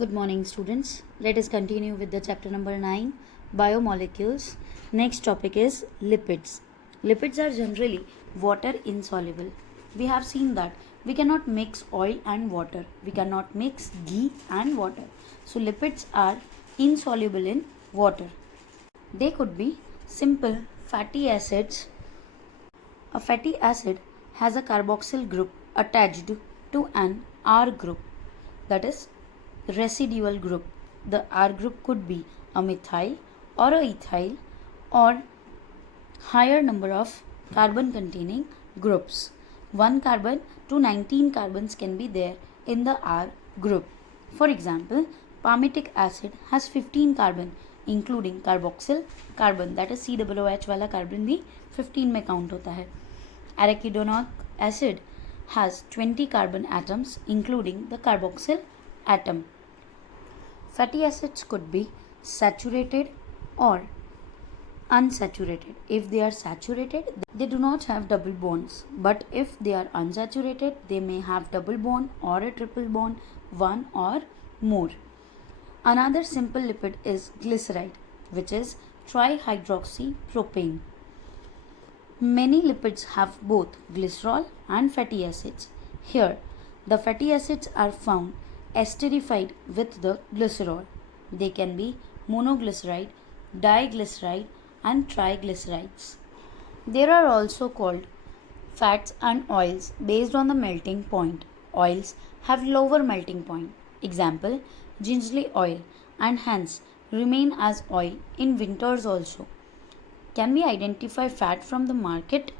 Good morning, students. Let us continue with the chapter number 9, biomolecules. Next topic is lipids. Lipids are generally water insoluble. We have seen that we cannot mix oil and water. We cannot mix ghee and water. So lipids are insoluble in water. They could be simple fatty acids. A fatty acid has a carboxyl group attached to an R group, that is residual group. The R group could be a methyl or a ethyl or higher number of carbon containing groups. 1 carbon to 19 carbons can be there in the R group. For example, palmitic acid has 15 carbon including carboxyl carbon, that is COOH वाला carbon भी 15 में count होता है. Arachidonic acid has 20 carbon atoms including the carboxyl atom. Fatty acids could be saturated or unsaturated. If they are saturated, they do not have double bonds, but if they are unsaturated, they may have double bond or a triple bond, one or more. Another simple lipid is glyceride, which is trihydroxypropane. Many lipids have both glycerol and fatty acids. Here, the fatty acids are found esterified with the glycerol. They can be monoglyceride, diglyceride, and triglycerides. There are also called fats and oils based on the melting point. Oils have lower melting point. Example, gingerly oil, and hence remain as oil in winters also. Can we identify fat from the market?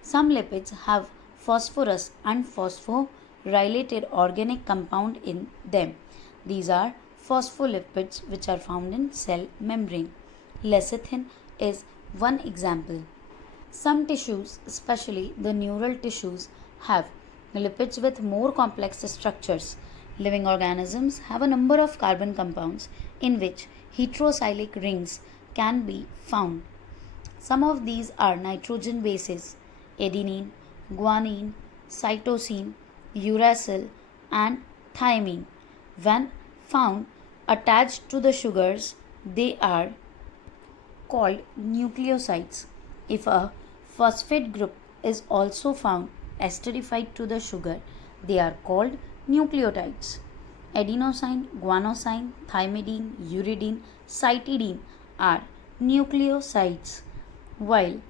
Some lipids have phosphorus and phosphorylated organic compound in them. These are phospholipids which are found in cell membrane. Lecithin is one example. Some tissues, especially the neural tissues, have lipids with more complex structures. Living organisms have a number of carbon compounds in which heterocyclic rings can be found. Some of these are nitrogen bases: adenine, guanine, cytosine, uracil, and thymine. When found attached to the sugars, they are called nucleosides. If a phosphate group is also found esterified to the sugar, they are called nucleotides. Adenosine, guanosine, thymidine, uridine, cytidine are nucleosides, while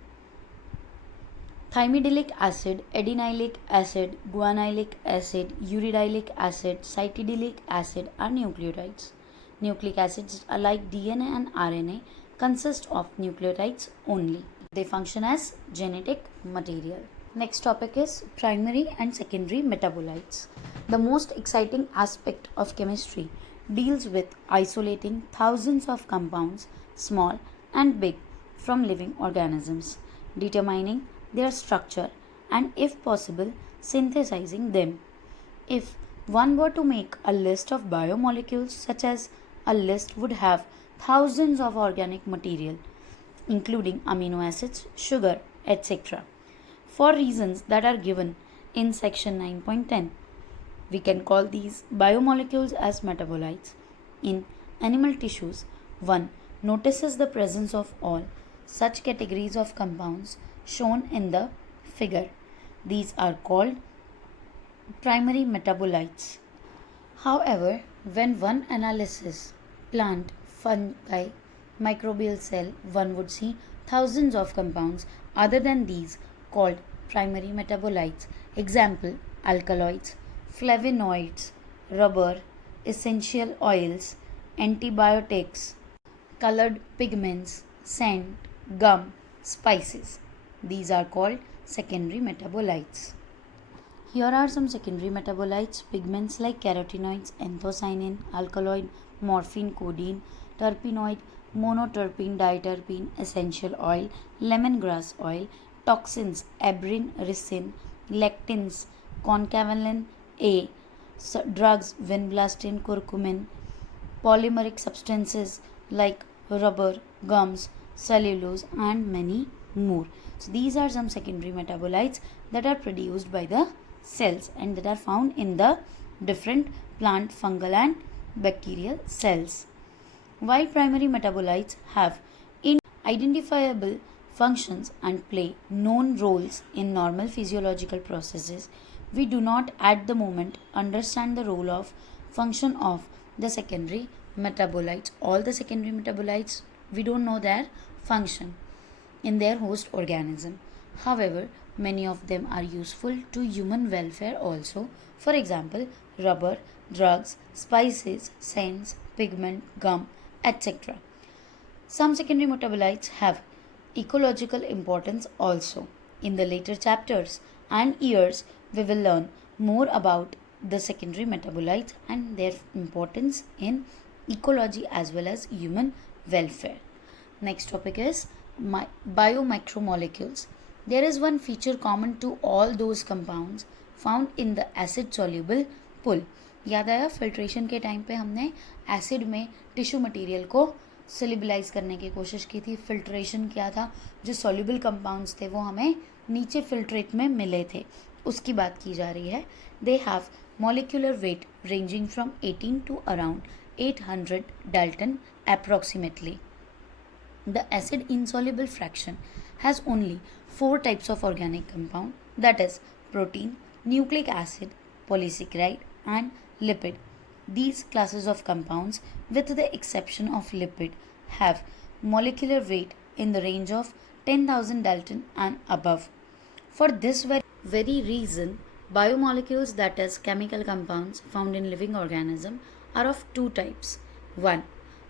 thymidyllic acid, adenylic acid, guanylic acid, uridylic acid, cytidyllic acid are nucleotides. Nucleic acids, like DNA and RNA, consist of nucleotides only. They function as genetic material. Next topic is primary and secondary metabolites. The most exciting aspect of chemistry deals with isolating thousands of compounds, small and big, from living organisms, determining their structure and, if possible, synthesizing them. If one were to make a list of biomolecules, such as a list would have thousands of organic material, including amino acids, sugar, etc. For reasons that are given in section 9.10, we can call these biomolecules as metabolites. In animal tissues, one notices the presence of all such categories of compounds shown in the figure. These are called primary metabolites. However, when one analyzes plant, fungi, microbial cell, one would see thousands of compounds other than these called primary metabolites. Example, alkaloids, flavonoids, rubber, essential oils, antibiotics, colored pigments, scent, gum, spices. These are called secondary metabolites. Here are some secondary metabolites: pigments like carotenoids, anthocyanin, alkaloid, morphine, codeine, terpenoid, monoterpene, diterpene, essential oil, lemongrass oil, toxins, heparin, ricin, lectins, concavalin A, drugs, vinblastine, curcumin, polymeric substances like rubber, gums, cellulose, and many more. So these are some secondary metabolites that are produced by the cells and that are found in the different plant, fungal, and bacterial cells. While primary metabolites have identifiable functions and play known roles in normal physiological processes, we do not at the moment understand the role of function of the secondary metabolites. All the secondary metabolites, we don't know their function in their host organism. However, many of them are useful to human welfare also. For example, rubber, drugs, spices, scents, pigment, gum, etc. Some secondary metabolites have ecological importance also. In the later chapters and years, we will learn more about the secondary metabolites and their importance in ecology as well as human welfare. Next topic is biomicromolecules. There is one feature common to all those compounds found in the acid soluble pool. याद आया filtration के time पे हमने acid में tissue material को solubilise करने की कोशिश की थी. फिल्ट्रेशन किया था, जो सॉल्युबल कंपाउंड्स थे वो हमें नीचे फिल्ट्रेट में मिले थे, उसकी बात की जा रही है. They have molecular weight ranging from 18 to around 800 Dalton approximately. The acid insoluble fraction has only 4 types of organic compound, that is protein, nucleic acid, polysaccharide and lipid. These classes of compounds, with the exception of lipid, have molecular weight in the range of 10,000 Dalton and above. For this very reason, biomolecules, that is chemical compounds found in living organism, are of two types. 1.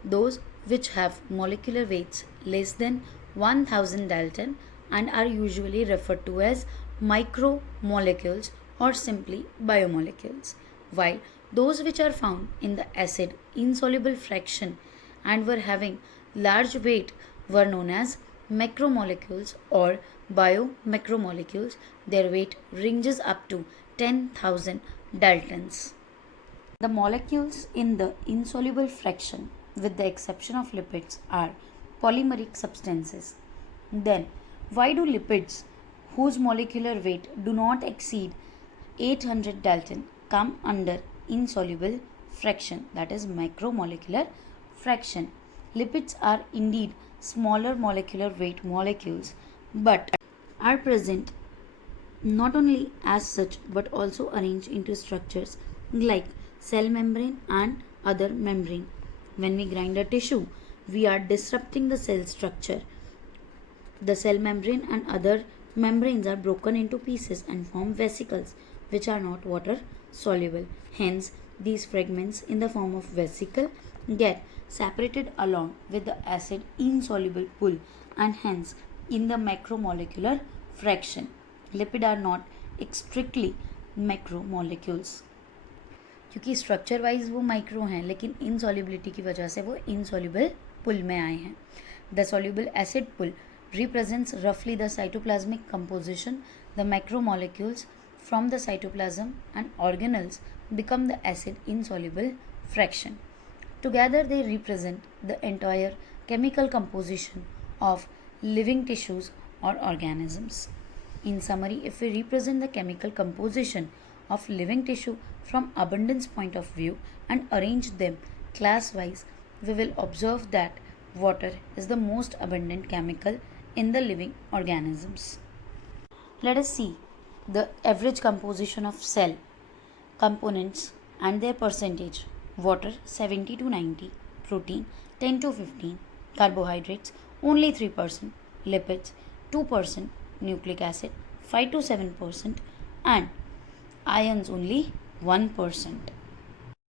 Those which have molecular weights less than 1000 Dalton and are usually referred to as micromolecules or simply biomolecules, while those which are found in the acid insoluble fraction and were having large weight were known as macromolecules or biomacromolecules. Their weight ranges up to 10,000 Daltons. The molecules in the insoluble fraction, with the exception of lipids, are polymeric substances. Then, why do lipids, whose molecular weight do not exceed 800 Dalton, come under insoluble fraction, that is macromolecular fraction? Lipids are indeed smaller molecular weight molecules, but are present not only as such but also arranged into structures like cell membrane and other membrane. When we grind a tissue, we are disrupting the cell structure. The cell membrane and other membranes are broken into pieces and form vesicles which are not water soluble. Hence, these fragments in the form of vesicle get separated along with the acid insoluble pool and hence in the macromolecular fraction. Lipid are not strictly macromolecules, क्योंकि structure wise वो micro हैं लेकिन इनसॉल्युबिलिटी की वजह से वो insoluble पुल में आए हैं. The soluble acid pool represents roughly the cytoplasmic composition. The macromolecules from the cytoplasm and organelles become the acid insoluble fraction. Together they represent the entire chemical composition of living tissues or organisms. In summary, if we represent the chemical composition of living tissue from abundance point of view and arrange them class wise, we will observe that water is the most abundant chemical in the living organisms. Let us see the average composition of cell components and their percentage. Water 70 to 90, protein 10 to 15, carbohydrates only 3%, lipids 2%, nucleic acid 5 to 7% and ions only 1%.